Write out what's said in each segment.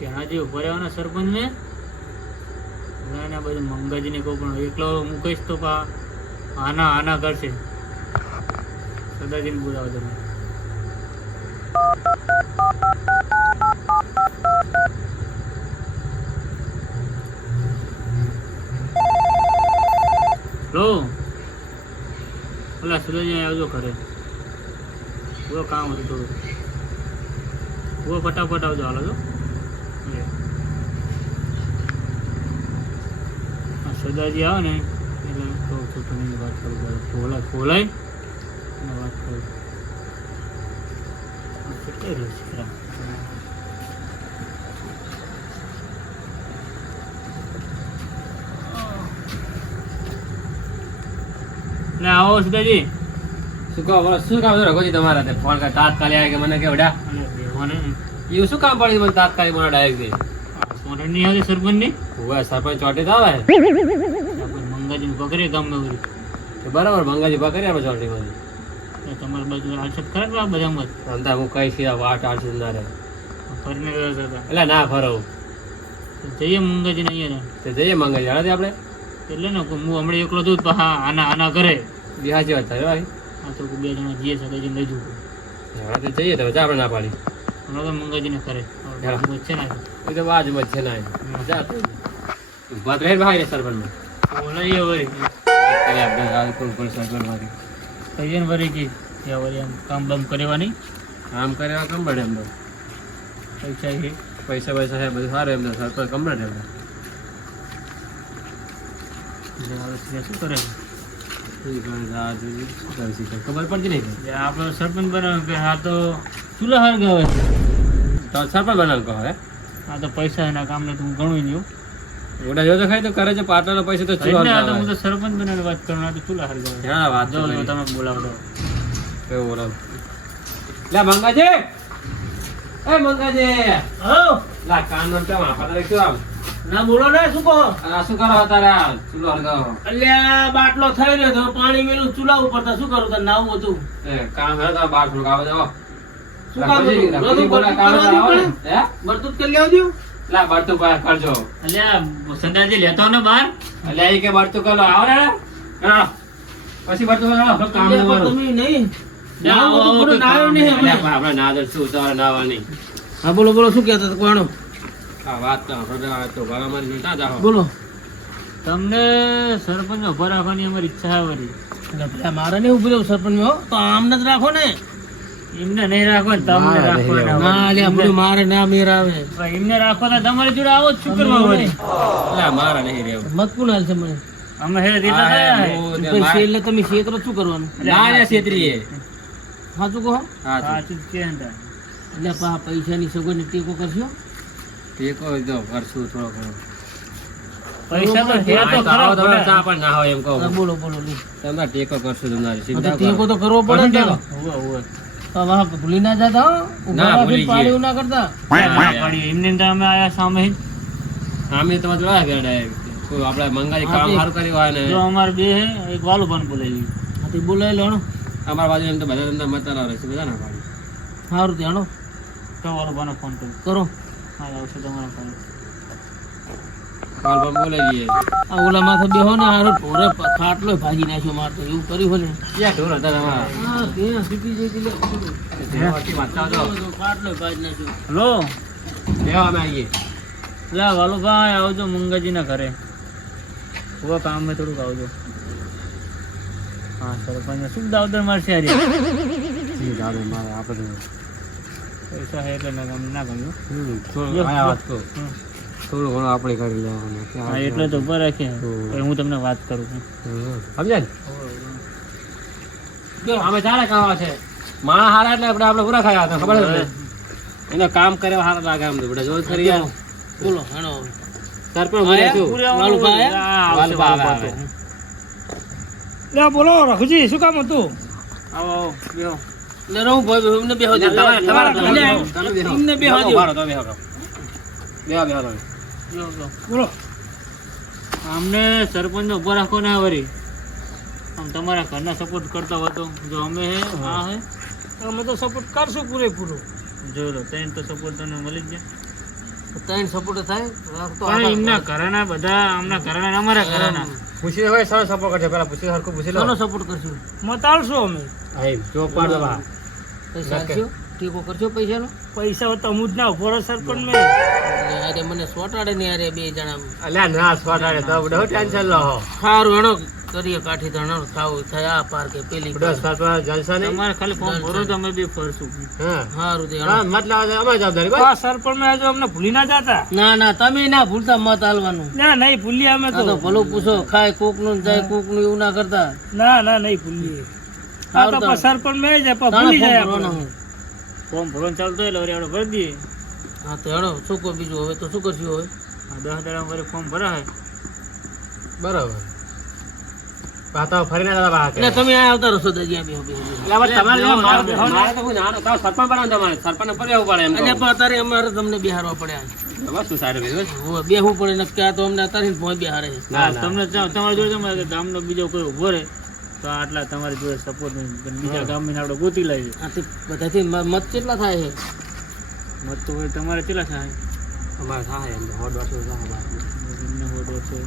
જેના જે ઉભા રહેવાના સરપંચ ને ના બધું મંગાજી ને કહું પણ એકલો મૂકીશ તો આના આના કરશે. સદાજીને બોલાવો તમે. લો ઓલા સદાજી આવજો ઘરે. પૂરો કામ હતું થોડું. પૂરો ફટાફટ આવજો. હાલો છો સદાજી આવે ને એટલે કહું છું તમે વાત કરું ખોલાય અને વાત કરું. કેટલી રહ્યું છે ને આવો સદાજી. શું કામ રઘોજી તમારા તે ફોન કર તાત્કાલિક આવે કે મને કે વડા અને દેવાને એવું શું કામ પડ્યું મને તાત્કાલિક મને ડાયરેક્ટ સોરન નહીં આવે સરપંચ ની હોય સરપંચ ચોટે તો આવે મંગાજી પકડે ગામમાં વળી. તો બરાબર મંગાજી પકડી આપણે ચોટીમાંથી તમારી બાજુ આક્ષેપ ખરા બધામાં અંતા હું કઈ સીધા વાટ આડશે ના રે ફરીને ગયા હતા એટલે ના ફરો જઈએ મંગાજી ને અહીંયા તો જઈએ મંગાજી હાડે આપણે એટલે ને હું હમણાં એકલો છું હા આના કરે બિહાજી વાત થાય ભાઈ આ તો બે જણા જઈએ સદાજી લઈ જવું હાડે જઈએ તો આપણે ના પાડી હમણાં તો મંગાજી ને કરે વચ્ચે ના એ તો બાજુમાં જ છે ના જા વાત રહે ભાઈ સરપંચ બોલાઈએ વળી આપણે હાલ કોઈ સરપંચ માંથી કહીએ ને વળી કે ત્યાં વળી આમ કામ બામ કરવાની કામ કર્યા કમ્પ્લીટ એમ તો પૈસા છે પૈસા છે બધું સારું એમ તો સરપંચ કમ્પ્લીટ એમ શું કરે ખબર પડતી નહીં આપણો સરપંચ બનાવ્યો કે હા તો ચૂલા હાર ગયો તો સરપંચ બનાવ કહો હે આ તો પૈસા એના કામને તો હું ગણું નહીં ઓડા જો તો ખાઈ તો કરે છે પાટણના પૈસા તો ચૂલો હું તો સરપંચ બનાવીને વાત કરું આ તો ચૂલા હાર ગયો હા વાત જો તમે બોલાવો એવું બોલો લે મંગાજી એ મંગાજી હો લા કાન નો કેમ આપા શું આમ ના બોલો ને શું કહો આ શું કરો તારા ચૂલો હરગાવો અલ્યા બાટલો થઈ રહ્યો તો પાણી મેલું ચૂલા ઉપર તો શું કરું તને નાવું હતું એ કામ હે તો બાર ફૂલકાવો જાવ શું કામ હતું બોલા કામ આવે હે બરતુત કરી લેવા દઉં લા બરતું કરજો અલ્યા સદાજી લેતો ને બહાર એટલે એ કે બરતું કરો આવો રે હા પછી બરતું કરો કામ તમારું તમે નહીં આપણે ના દર શું તારે નાવાની હા બોલો બોલો શું કહેતા હતા કોણો આ વાત તો આપણે તો બરાબર નતા જાઓ બોલો તમને સરપંચ ઉભા રાખવાની અમારી ઈચ્છા છે વળી એટલે મારે નહીં ઉભી રહેવું સરપંચ તો આમને જ રાખો ને એમને નહીં રાખો ને તમને રાખો ના લ્યા બધું મારે ના મેર આવે એમને રાખો તો તમારી જોડે આવો જ શું કરવા વળી એટલે મારા નહીં રહેવું મત કોણ હાલ છે મને અમે હે રીતા થાય એટલે તમે ક્ષેત્ર શું કરવાનું ના રે છેત્રીએ સાચું કહો હા સાચું કે એટલે પૈસાની સગવડની ટેકો કરશો ટેકો જો કરશું થોડો ઘણો પૈસા તો છે તો ખરો તમે ચા પણ ના હોય એમ કહો બોલો બોલો તમે ટેકો કરશું તમારી ચિંતા ટેકો તો કરવો પડે ને વાહ ભૂલી ના જતા ના ભૂલી પાડી ના કરતા પાડી એમને તો અમે આયા સામે સામે તમે જોડા ગયા કોઈ આપણે મંગાજી કામ સારું કર્યું હોય ને જો અમાર બે હે એક વાલો પણ બોલાવી આથી બોલાવી લેણો અમારા બાજુ એમ તો બધા તમને મત ના રહેશે બધા ના પાડી સારું ધ્યાનો તો વાલો પણ ફોન કરો હા આવશે તમારા ફોન કાલ પણ બોલાવીએ આ ઓલા માથે બેહો ને હારો ઢોરે ખાટલો ભાજી નાખ્યો માર તો એવું કર્યું હોય ને ક્યાં ઢોર હતા તમારા હા ત્યાં સીટી જઈ લે ખાટલો ભાજી નાખ્યો હેલો લેવા અમે આવીએ લે વાલો ભાઈ આવજો મંગાજી ના ઘરે वो काम में थोड़ा आवજો हाँ सरपंच શું દાવદર મારશે આજે દાદા મારે આપણે પૈસા હે એટલે ના ગમ્યું થોડું આયા વાત કહો થોડું ઘણું આપણે કરી લેવાનું હા એટલે તો ઉપર રાખે હું તમને વાત કરું છું સમજ્યા ને અમે ચાલે કાવા છે માણા હારા એટલે આપણે પૂરા ખાયા હતા ખબર છે એનો કામ કરે હારા લાગે આમ તો બધા જોર કરી બોલો હેણો સરપંચ બોલ્યા છું લે બોલો રઘુજી શું કામ હતું આવો બેહો લે રહું ભાઈ એમને બેહો દે તમારા એમને બેહો દે બારો તો બેહો બોલો અમને સરપંચ ઉભો રાખો ને વરી આમ તમારા ઘરના સપોર્ટ કરતા હોય તો જો અમે હે હા હે અમે તો સપોર્ટ કરશું પૂરેપૂરો જો લો તેન તો સપોર્ટ તને મળી જ જાય ત્રણ સપોર્ટ થાય તો પણ એમના ઘરના બધા આમના ઘરના અમારા ઘરના પૂછી હોય સર સપોર્ટ કરજો પેલા પૂછી હરખું પૂછી લો કોનો સપોર્ટ કરશું મત આલશો અમે હા ચોક પાડ દો બા પૈસા આપજો ઠીકો કરજો પૈસાનો પૈસા તો અમુજ ના ઉભો રહો સરપંચ મેં અરે મને સોટાડે ને અરે બે જણા અલ્યા ના સ્વાટાડે તો બડો ટેન્શન લો સારું હેણો કરીએ કાઠી ધણો થાવ થયા પાર કે પેલી બડો સરપંચ જલસા નહીં તમારે ખાલી ફોર્મ ભરો તો અમે બી ફરશું હા સારું તે હા મતલબ અમારી જવાબદારી બસ આ સરપંચ મેં જો અમને ભૂલી ના જાતા ના ના તમે ના ભૂલતા મત હાલવાનું ના નહીં ભૂલી અમે આ તો ભલું પૂછો ખાય કોક નું જાય કોક નું એવું ના કરતા ના નહીં ભૂલીએ આ તો પણ સરપંચ મેં જ પણ ભૂલી જાય આપણે. ફોર્મ ભરવાનું ચાલતો એટલે વળી આપણે ભરી દઈએ હા તો હેણો શું કહો બીજું હવે તો શું કરશું હવે આ 10 દાડા વળી ફોર્મ ભરાય બરાબર પાતા ફરીને દાદા બા એટલે તમે આ આવતા રહો દાદી આ બે તમારે મારે તો કોઈ ના તો સરપંચ બનાવવાનું તમારે સરપંચ પર રહેવું પડે એમ અને પણ અત્યારે અમારે તમને બિહારવા પડ્યા બસ શું સારું બીજું હવે બેહવું પડે ને ક્યાં તો અમને અત્યારે ભોય બિહારે છે ના તમને તમારી જોડે તમારે ગામનો બીજો કોઈ ઉભો રહે તો આટલા તમારી જોડે સપોર્ટ બીજા ગામની આપણે ગોતી લાવીએ આથી બધાથી મત કેટલા થાય છે મત તો વળી તમારે કેટલા થાય અમારે થાય એમ હોડ વર્ષો થાય એમને હોડો છે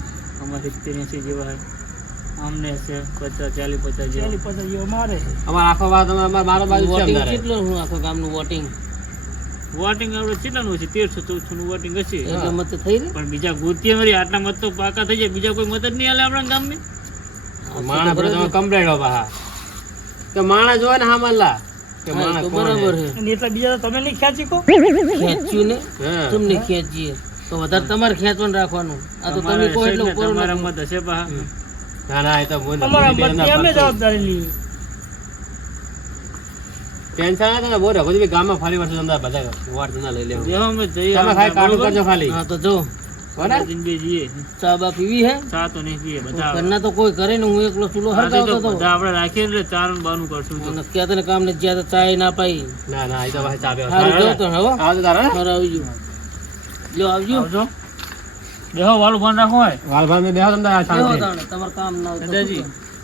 અમારે 70-80 જેવા છે અમને છે 50-40-50 જેવા મારે અમારે આખો વાત અમારે મારો બાજુ છે વોટિંગ અમારે કેટલું હું આખા ગામનું વોટિંગ વોટિંગ આપણે કેટલાનું છે 1300-1400 નું વોટિંગ હશે એટલે મત થઈ ને પણ બીજા ગોતીએ વળી આટલા મત તો પાકા થઈ જાય બીજા કોઈ મત જ નહીં હાલે આપણા ગામની માણસ પર તમે કમ્પ્લેટ હો બા કે માણસ જોવે ને હા મલ્લા કે હા, માણસ તો કોણ બરાબર હે? છે અને એટલા બીજા તો તમે નહીં ખેંચી કો ખેંચ્યું ને હા. તમને ખેંચીએ તો વધારે તમારે ખેંચવાનું રાખવાનું આ તો તમે કહો એટલે ઉપર તમારા મત હશે પા ના ના એ તો બોલ તમારા મતની અમે જવાબદારી લઈએ ટેન્શન ના તમે બોલ પછી ગામમાં ફરી વર્ષો તમને બધા વોટ ના લઈ લેવું દેહો અમે જઈએ તમે ખાલી કાઢું કરજો ખાલી હા તો જો બરાબર દિન બે જઈએ ચા બા પીવી હે ચા તો નહીં પીએ બધા ઘરના તો કોઈ કરે ને હું એકલો ચૂલો હરગાવતો હતો બધા આપણે રાખીએ એટલે ચારણ બાનું કરશું તો અને ક્યાં તને કામ ને જ્યાં તો ચાય ના પાઈ ના ના એ તો ભાઈ ચાબે સારું જો તો હવે આવો તો તારા ઘર આવી ગયું લ્યો આવજો આવજો દેહો વાળું ભાન રાખો હોય વાલભાઈ ને બેહો તમને આ કેવો શાંતિ તાણે તમારે કામ ના હોય તો દાદાજી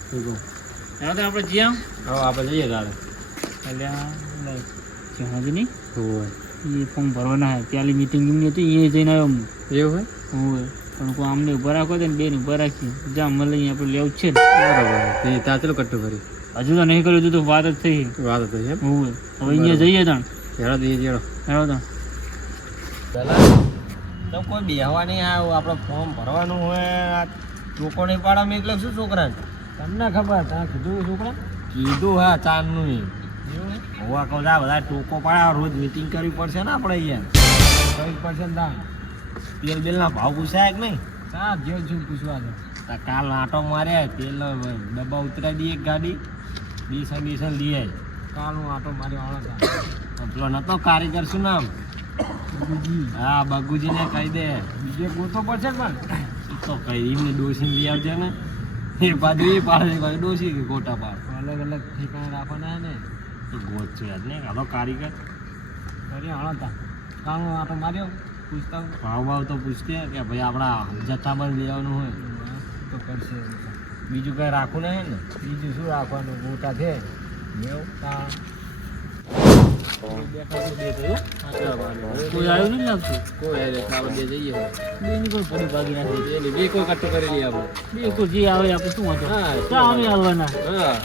શું કરો? હા તો આપણે જીયા હવે આપણે જઈએ તારે એટલે જ્યાં નહીં હોય એ ફોર્મ ભરવાના હે ત્યાંની મિટિંગ એમની હતી એ જઈને આવ્યો હું એવું હોય પણ કોઈ આમને ઉભા રાખો દે ને બેન ઉભા રાખીએ જ્યાં મળે અહીંયા આપણે લેવું જ છે ને હે બરાબર એ ત્યાં ચલો કટ્ટું કરી હજુ તો નહીં કર્યું હજુ તો વાત જ થઈ વાત તો છે હોય હવે અહીંયા જઈએ તાણ હેડો દઈએ જેડો હેડો તાણ તો કોઈ બેહવા નહીં આવ્યો આપણે ફોર્મ ભરવાનું હોય ચોકો નહીં પાડવા એટલે શું છોકરાને તમને ખબર ત્યાં કીધું છોકરા કીધું હા ચાંદનું હોવા કહું બધા ટોકો પાડ્યા રોજ મીટિંગ કરવી પડશે ને આપણે અહીંયા કરવી પડશે ને તાન તેલ બેલના ભાવ પૂછાય કે નહીં હા જેવું જેવું પૂછવા દે તો કાલ આટો માર્યા તેલ ડબ્બા ઉતરાઈ દઈએ એક ગાડી બીસન લઈ આવી કાલ હું આટો મારી વાળા પેલો નતો કારીગર શું નામ હા બગુજીને કહી દે બીજે ગોતો પડશે પણ એ તો કઈ એમને ડોસીને લઈ આવજે ને એ બાજુ એ પાડે એ બાજુ ડોસી કે ગોટા પાડ અલગ અલગ ઠેકાણે રાખવાના હે ને એ ગોત છે જ નહીં હાલો કારીગર કરી હળતા કાલ હું આટો માર્યો પૂછતા ભાવ ભાવ તો પૂછકે કે ભાઈ આપણા જથ્થાબંધ લેવાનું હોય તો કરશે બીજું કઈ રાખવું નહીં ને બીજું શું રાખવાનું ગોટા છે એવું કોઈ આવ્યું નહીં લાગતું કોઈ આપણે બે જઈએ બેની કોઈ પડી ભાગી નાખી એની બે કોઈ કટ્ટો કરી લઈએ આપણે બે કોઈ જે આવે આપણે શું વાંધો હા, ક્યાં અમે આવવાના હા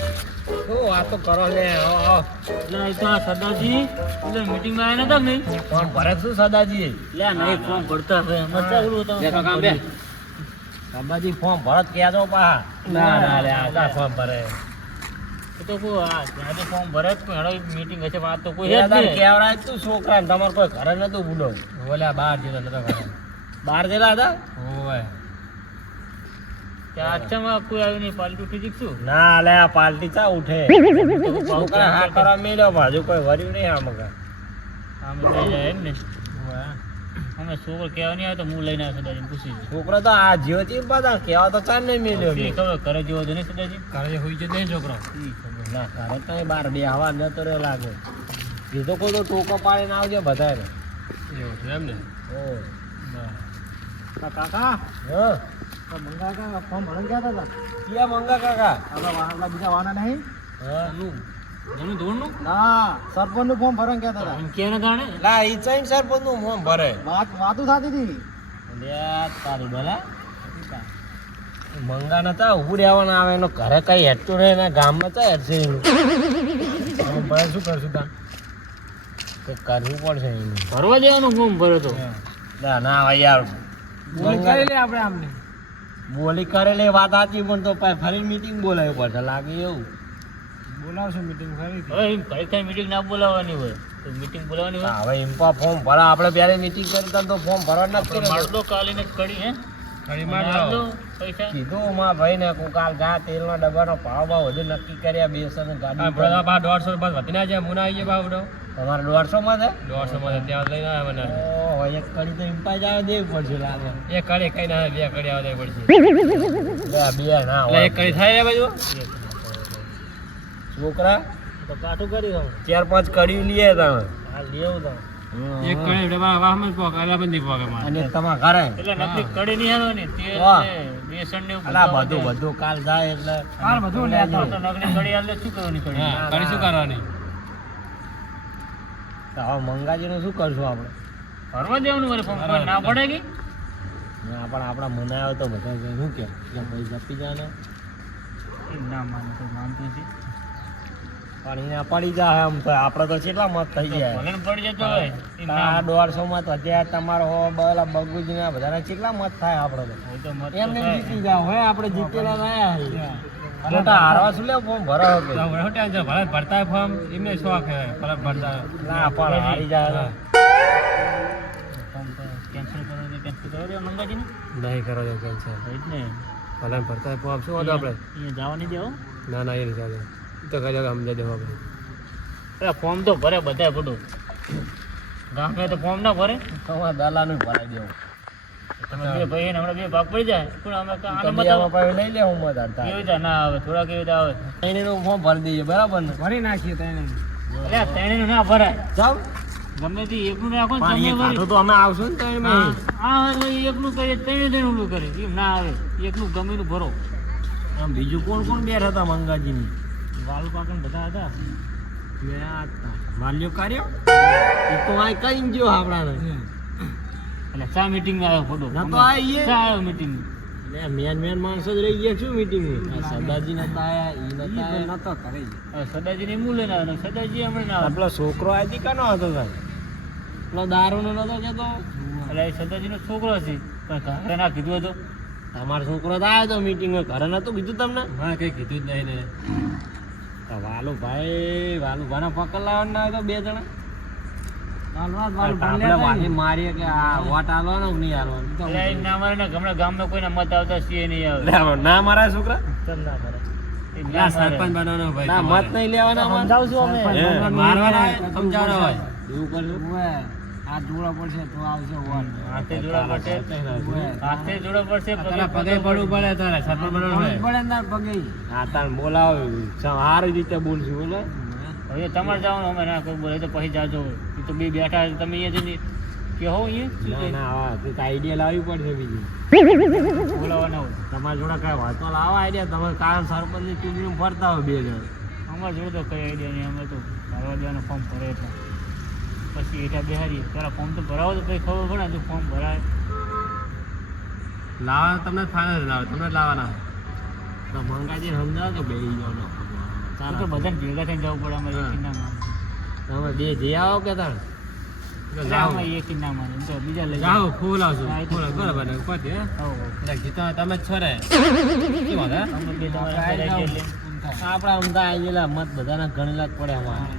તો આ તો કરો લે આવો એટલે એ તો આ સદાજી એટલે મીટિંગમાં આવ્યા નતા નહીં ફોર્મ ભરે શું સદાજી લે નહીં ફોર્મ ભરતા હવે મજા ઓલું બે તો કામ બે સદાજી ફોર્મ ભરત ક્યાં દો પા ના લે આ ફોર્મ ભરે એ તો કોઈ આજે ફોર્મ ભરે જ કોઈ હેડો મીટિંગ હશે વાત તો કોઈ હે જ એ નહીં. કેવડાય તું છોકરા ને તમારે કોઈ ઘરે નતું બુડો ઓલા બહાર જેલા નતો ઘરે બહાર જેલા હતા ઓય ત્યાં અચ્છામાં કોઈ આવ્યું નહીં પાલટું ફિઝિક્સ શું ના લે આ પાર્ટી ચા ઉઠે છોકરા હા કરવા મેલ્યો બાજુ કોઈ વર્યું નહીં આ મગા અમે લઈ જાય એમ ને અમે છોકરો કહેવા નહીં આવે તો હું લઈને આવ્યો સદાજી પૂછી છોકરો તો આ જીવ ચી પાછા કેવા તો ચાર નહીં મેલ્યો મેં. ખબર ઘરે જેવો છે નહીં સદાજી ઘરે હોઈ જતો નહીં છોકરો ના ઘરે તો અહીં બહાર બે હવા જતો રહ્યો લાગે કીધો કોઈ તો ટોકો પાડીને આવજો બધાને એવું છે એમ ને કાકા હા મંગા કાકા ફોર્મ ભરણ ગયા હતા ક્યાં મંગા કાકા આપણા બીજા વાના નહીં હા જમીન ધોળનું ના સરપંચ નું ફોર્મ ભરવા કહેતા હતા એમ કેને તાણે લા ઈ ચૈન સરપંચ નું ફોર્મ ભરે વાતું થતી હતી તારી બોલા મંગા નતા ઉભું રહેવાના આવે એનો ઘરે કઈ હેઠતું રહે ને ગામમાં તો હેઠશે એનું ભરે શું કરશું તા કરવું પડશે એનું ભરવા દેવાનું ફોર્મ ભર્યો તો ના ભાઈ યાર બોલી કરી લે આપણે આમને બોલી કરેલી વાત સાચી પણ તો ફરી મીટિંગ બોલાવી પડશે લાગે એવું બોલાવશું મીટિંગ ફરી હવે એમ ખરેખર મીટિંગ ના બોલાવવાની હોય તો મીટિંગ બોલાવવાની હોય હવે ઇમ્પા ફોર્મ ભરા આપણે પહેલે મીટિંગ કરી તા તો ફોર્મ ભરવા નથી માર દો કાલીને જ કરી હે માર દો પૈસા કીધું માં ભાઈ ને કાલ જા તેલના ડબ્બાનો ભાવ વધુ નક્કી કર્યા બેસન ગાડી 150 રૂપિયા વધી ના જાય મુના આવીએ બાવડો તમારે 150 માં છે 150 માં ત્યાં લઈને આવ્યા મને ઓહો એક કડી તો ઇમ્પા જ આવે દેવી પડશે લાગે એક કડી કઈ ના બે કડી આવે દેવી પડશે બે ના એટલે એક કડી થાય રે બાજુ છોકરા તો કાઠું કરી દઉં 4-5 કડી લીએ તમે હા લેવું તો એક કડી ડબ્બા વાહમાં જ પોક અલા બંધી પોકે માર અને તમાર ઘરે એટલે નકલી કડી નહીં આલવાની તેલ ને બેસન ને એવું અલા બધું કાલ જાય એટલે કાલ બધું લેતા તો નકલી કડી આલે શું કરવાની કડી હા કડી શું કરવાની તો હવે મંગાજીનું શું કરશું આપણે ભરવા દેવાનું મારે ફોર્મ કોઈ ના પડે કે ના પણ આપણા મનાયો તો બધા શું કે પૈસા આપી જાને એમ ના માને તો માનતું છે પણ એના પડી જાય આમ તો આપણે તો કેટલા મત થઈ જાય ભલે ને પડી જતો હોય એમ ના આ 150 માં તો અત્યારે તમારો હો બલા બગુજીના બધાના કેટલા મત થાય આપણે તો હોય તો મત તો એમને થાય. જીતી જાવ હોય આપણે જીતેલા રહ્યા મોટા હારવા શું લે ફોર્મ ભરો કે ભલે ભરતા ફોર્મ એમને શોખ હે ભલે ભરતા ના પણ હારી જાય ફોર્મ તો કેન્સલ કરો તો કેન્સલ કરો દે મંગાજીને નહીં કરો જો કેન્સલ હોય જ ને ભલે ભરતા ફોર્મ શું હતું આપણે અહીંયા જવા નહીં દેવો ના ના એ નહીં ચાલે તો કઈ જગ્યા સમજાઈ દેવા આપણે અરે ફોર્મ તો ભરે બધાય બધું ગામે તો ફોર્મ ના ભરે તમારા દલાનું ભરાઈ દેવું તમે બે ભાઈ ને હમણાં બે ભાગ પડી જાય પણ અમે આને તમે મત આમાં પાછું લઈ લે હું મત હારતા કેવી રીતે ના આવે થોડા કેવી રીતે આવે એનું ફોર્મ ભરી દઈએ બરાબર ને ભરી નાખીએ તને એટલે ત્રણેયનું ના ભરાય જાવ ગમે તે એકનું રાખો ને પાણી તમે ખાધું તો અમે આવશું ને તો હા એકનું કરીએ ત્રણે ઓલું કરે એમ ના આવે એકનું ગમેનું ભરો આમ બીજું કોણ કોણ બેઠા હતા મંગાજીની વાલ પાકણ બધા હતા વાલ્યો કાર્યો એ તો આ કઈ ગયો આપણાને એટલે ચા મીટિંગ આવ્યો ફોટો ના તો આ ઈએ. ચા આવ્યો મીટિંગ મેન માણસો જ રહી ગયા શું મીટિંગ સરદારજી નતા આયા ઈ નતા કરે સદાજી ને મૂલે ના આવે સદાજી હમણાં ના આવે પેલો છોકરો આજી કાનો હતો ભાઈ પેલો દારૂનો નતો જતો એટલે એ સદાજી નો છોકરો છે પણ ઘરે ના કીધું હતું તમારો છોકરો તો આવ્યો તો મીટિંગ ઘરે નતું કીધું તમને હા કઈ કીધું જ નહીં ને તો વાલુભાઈ પકડ લાવવાના હોય તો બે જણા આપણે વાલી મારીએ કે આ વોટ આલવાનો કે નહીં આલવાનો એટલે એ ના મારે ને હમણાં ગામમાં કોઈના મત આવતા છે નહીં આવે ના મારા છોકરા કેમ ના કરે એ ના ના મારે. સરપંચ બનવાનો ભાઈ ના મત નહીં લેવાના અમારે. સમજાવશું અમે. મારવાના સમજાવવાનો હોય એવું કરશું આ જોડા પડશે તો આવશે વોટ હાથે જોડા પડશે હાથે જોડા પડશે તારા પગે પડવું પડે તારે સરપંચ બનવાનું હોય હા તાર બોલાવો સારી રીતે બોલશું બોલો હવે તમારે જવાનું અમે ના કોઈ બોલે તો પછી જાજો એ તો બે બેઠા છે, તમે અહીંયા જઈને કહો અહીંયા ના હા તે આઈડિયા લાવવી પડશે બીજી બોલાવાના હોય તમારા જોડે કઈ વાતો લાવો આઈડિયા તમે કારણ સરપંચની ચૂંટણી ફરતા હોય બે જણ અમારે જોડે તો કઈ આઈડિયા નહીં, અમે તો ભરવા દેવાનું ફોર્મ ભરે એટલે પછી એઠા બેહારીએ પેલા ફોર્મ તો ભરાવો તો પછી ખબર પડે તો ફોર્મ ભરાય લાવવા તમને ફાઇનલ લાવે તમને જ લાવવાના તો મંગાજી સમજાવો કે બે જણનો તો તો બધાને ભેગા થઈને જવું પડે અમારે એકી ના માને તમે બે જઈ આવો કે તાણ એટલે આમાં એકી ના માને એમ તો બીજા લઈ જાઓ ફૂલ આવશું હા, એ તો ફૂલ બરાબર ને પછી હે એટલે જીતો તમે જ છો રે શું વાત હે અમે બે તમારા ઘરે જઈએ એટલે. આપણા અમદા આવી ગયેલા મત બધાના ગણેલા જ પડે અમારે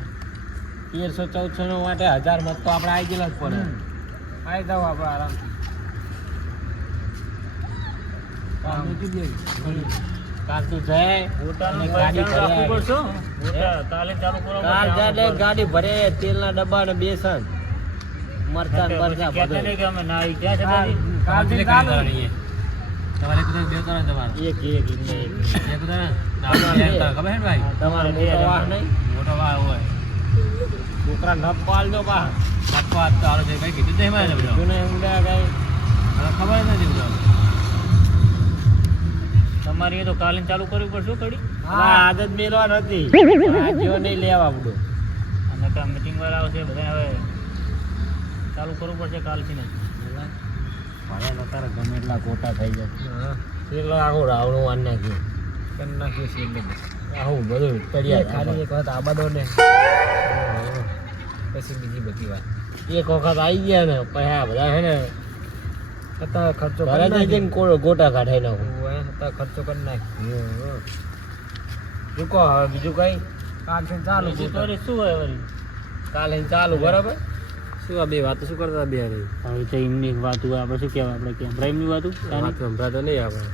1300-1400 નો માટે 1000 મત તો આપણે આવી ગયેલા જ પડે આવી જાવ આપણે આરામથી કાલ તું જાય પોતાનું અને ગાડી બચાવ રાખવું ભરે પડશે હો. મોટા કાલે ચાલુ કરવા કાલ પડશે. જાય એટલે ગાડી ભરે તેલના ડબ્બા ને બેસન મરચાં ને પછી બરચાં કહેતા બધું નહીં કે અમે ના આવી ક્યાં છે દાદી? તમારે બે કરવાનું બે કરવાનું તમારે એક ને એક એક ઉદાહરણ ના આપણે બે કરવાનું. ખબર છે ને ભાઈ તમારે બે મોટો વાહ નહીં મોટો વાહ હોય છોકરા નપ પાલજો બા નાખો હાથ તો હાલો છે કઈ કીધું નહીં મારે બધું જૂને ઊંડા કઈ હવે ખબર જ નથી બધું તમારી એ તો કાલે ચાલુ કરવી પડશે હો કડી. હા આદત મેલવા નથી જો નહીં લેવા બધું અને કાં મીટિંગ વાળા આવશે બધા હવે ચાલુ કરવું પડશે કાલથી ને. ભણ્યા તારે ગમે એટલા ખોટા થઈ જાય એટલે આખું રાવણું વાર નાખ્યું કરી નાખ્યું છે એટલે આવું બધું કર્યા ખાલી એક વખત આબાદો ને પછી બીજી બધી વાત એક વખત આવી ગયા ને પછી આ બધા હે ને અત્યારે ખર્ચો ઘરે જઈ જઈને ગોટા કાઢાઈ નાખું અત્યારે ખર્ચો કરી નાખ્યો શું કહો હવે બીજું કઈ કાલથી ચાલુ બીજું તો વળી શું હોય વળી. કાલે ચાલુ બરાબર શું આ બે વાતો શું કરતા બે રહી હવે તો એમની વાતું આપણે શું કહેવાય આપણે કેમ પ્રાઇમની વાતું વાત સંભળાતો નહીં આપણે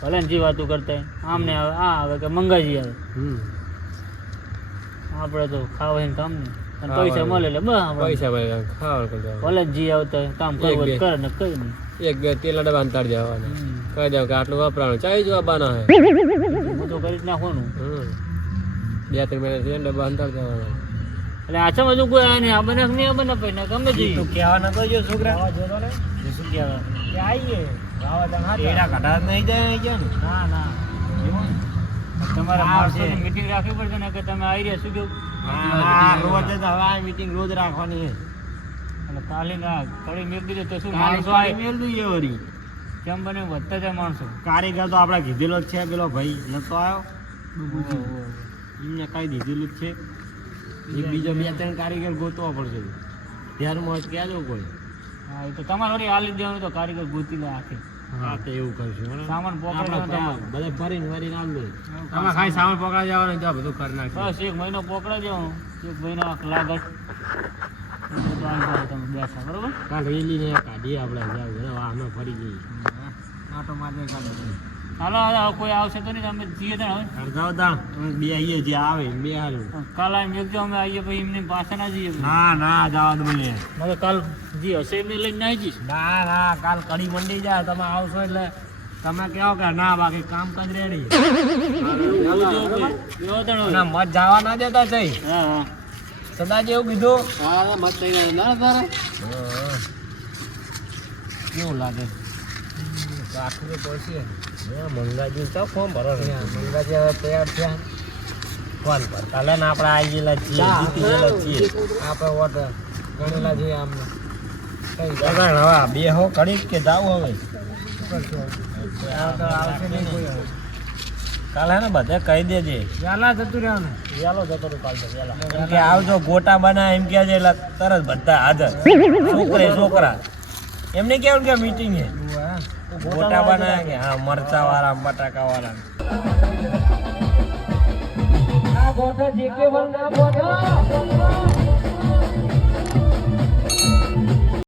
ભલે ને જે વાતું કરતા હોય. આમને આવે આ આવે કે મંગાજી આવે આપણે તો ખાવા ને કામ ને અને પૈસા મળે એટલે બસ આપણે પૈસા ભાઈ ખાવા કરતા ભલે જ જે આવતા હોય કામ કરવું હોય તો કરે ને કઈ નહીં. એક બે તેલા ડબ્બા અંતર જવાના કહી દઉં કે આટલું વાપરાવાનું ચાવી જવાબાના હે બધું કરી જ નાખવાનું. 2-3 મહિના થયા ડબ્બા અંતર જવાના એટલે આછા બધું કોઈ આ નહીં આ બને નહીં આ બને પછી ગમે જઈએ તું કહેવા નતો જો છોકરા જોતો ને શું કહેવાય કે આવીએ એડા કઢા નહીં જાય ગયા ને ના ના તમારે માણસોની મીટિંગ રાખવી પડશે ને કે તમે આવી રહ્યા શું કેવું. રોજ જ હવે આ મીટિંગ રોજ રાખવાની છે અને કાલે ના કડી મેળ દીધો તો શું કાલે માણસો કાલે આવે મેલ દઈએ વળી કેમ બને વધતા જાય માણસો. કારીગર તો આપણે કીધેલો જ છે પેલો ભાઈ નતો આવ્યો એમને કઈ દીધેલું જ છે એક બીજો 2-3 કારીગર ગોતવા પડશે ધ્યાનમાં જ કહેજો કોઈ હા એ તો તમારે વળી આલી દેવાનું તો કારીગર ગોતી લે આખી. હા તો એવું કરશું સામાન પકડી બધા ભરીને ભરીને આલ દો તમે ખાલી સામાન પકડા જવાનું તો બધું કરી નાખશું બસ 1 મહિનો પકડા જાઓ 1 મહિનો લાગત બધું આવી જાય તમે બેસા બરોબર. કાલ રેલીને કાઢીએ આપણે જાવ અમે ફરી જઈએ આટો મારને કાઢો હાલો હવે કોઈ આવશે તો નહીં તમે જઈએ તો હવે અડધા દાણ બે આવીએ જે આવે બે હાલું કાલ આવીને એકજો અમે આવીએ પછી એમને પાછા ના જઈએ. ના જવા દો મને મગર કાલ જે હશે એમને લઈને આવી જઈશ. ના કાલ કડી મંડી જાય તમે આવશો એટલે તમે કહો કે ના બાકી કામ કજ રેડી ના મત જવા ના દેતા થઈ હા હા સદાજી એવું કીધું હા મત થઈ ના તારે કેવું લાગે આખું તો પડશે મંગાજી તો ફોર્મ ભરો મંગાજી હવે તૈયાર થયા ફોન પર કાલે ને આપણે આવી ગયેલા છીએ જીતી ગયેલા છીએ આપણે વોટ ગણેલા છીએ આમને કઈ હવે બે હો ઘડી કે જાવ હવે આવશે નહીં કોઈ હવે કાલે ને બધે કહી દેજે વહેલા જતું રહેવાનું વહેલો જતો રહ્યો કાલ તો વહેલા એમ કે આવજો ગોટા બના એમ કહે છે એટલે તરત બધા હાજર છોકરા એમને કેવું કે મીટિંગ છે ગોટા બનાયા કે હા મરચા વાળા બટાકા વાળા આ ગોટા જે કે બના